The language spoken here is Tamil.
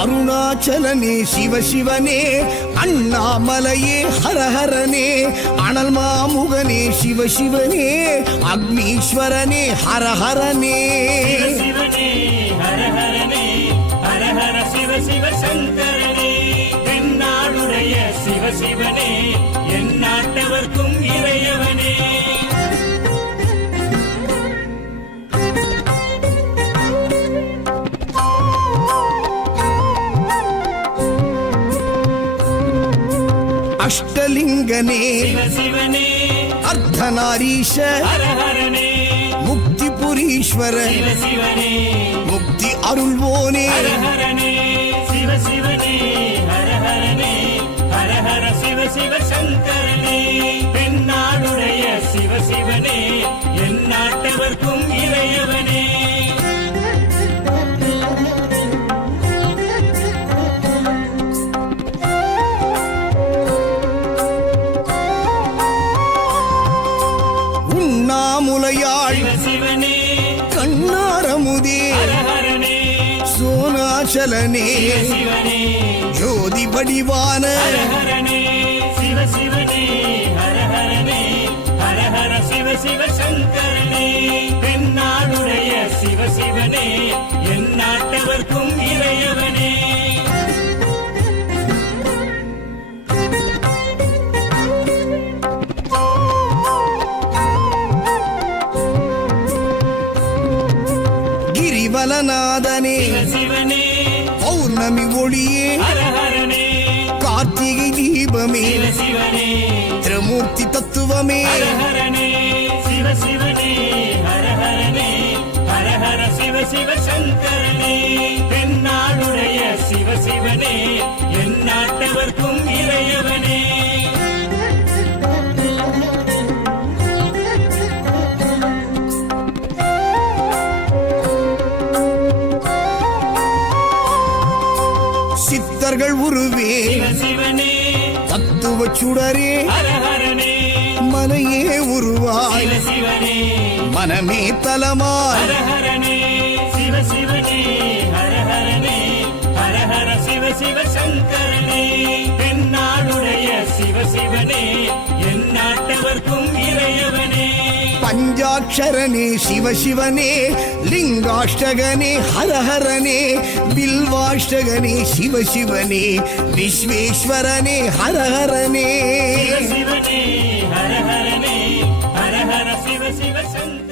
அருணாச்சலனே சிவசிவனே, அண்ணாமலையே ஹரஹரனே, அனல் மாமுகனே சிவசிவனே, அக்னீஸ்வரனே ஹரஹரனே. சிவசிவனே ஹரஹரனே, ஹரஹர சிவ சிவ சங்கரனே, தென்னாடுடைய சிவசிவனே, என் நாட்டவர்க்கும் இறையவனே. அஷ்டலிங்கனே சிவசிவனே, அர்த்தநாரீஷ ஹரஹரனே, முக்திபுரீஸ்வர சிவசிவனே, முக்தி அருள்வோனே. ஹரஹரனே சிவசிவனே, ஹரஹரனே, ஹரஹர சிவ சிவ சங்கரனே, தென்னாடுடைய சிவசிவனே, என் நாட்டவர்க்கும் இறையவனே. உண்ணாமுலையாள் சிவசிவனே, கண்ணாரமுதே ஹரஹரனே, சோனாச்சலனே சிவசிவனே, ஜோதி வடிவான ஹரஹரனே சிவசிவனே, ஹரஹரனே, ஹரஹர சிவ சிவ சங்கரனே, தென்னாடுடைய சிவசிவனே, என் நாட்டவர்க்கும் இறையவனே. கிரிவலநாதனே சிவசிவனே, பௌர்ணமி ஒளியே ஹரஹரனே, கார்த்திகை தீபமே சிவசிவனே, திரமூர்த்தி தத்துவமே. ஹரஹரனே சிவசிவனே, ஹரஹரனே, ஹரஹர சிவ சிவ சங்கரனே, தென்னாடுடைய சிவசிவனே, என் நாட்டவர்க்கும் இறையவனே. சித்தர்கள் உருவே சிவசிவனே, தத்துவ சுடரே ஹரஹரனே, மனையே உருவாய் சிவசிவனே, மனமே தலமாய். ஹரஹரனே சிவசிவனே, ஹரஹரனே, ஹரஹர சிவ சிவ சங்கரனே, தென்னாடுடைய சிவசிவனே, என் நாட்டவர்க்கும் இறையவனே. பஞ்சாட்சரனே சிவசிவனே, லிங்காஷ்டகனே ஹரஹரனே, பில்வாஷ்டகனே சிவசிவனே, விஸ்வேஸ்வரனே ஹரஹரனே. சிவசிவனே, ஹரஹரனே, ஹரஹர சிவ சிவ சங்கரனே.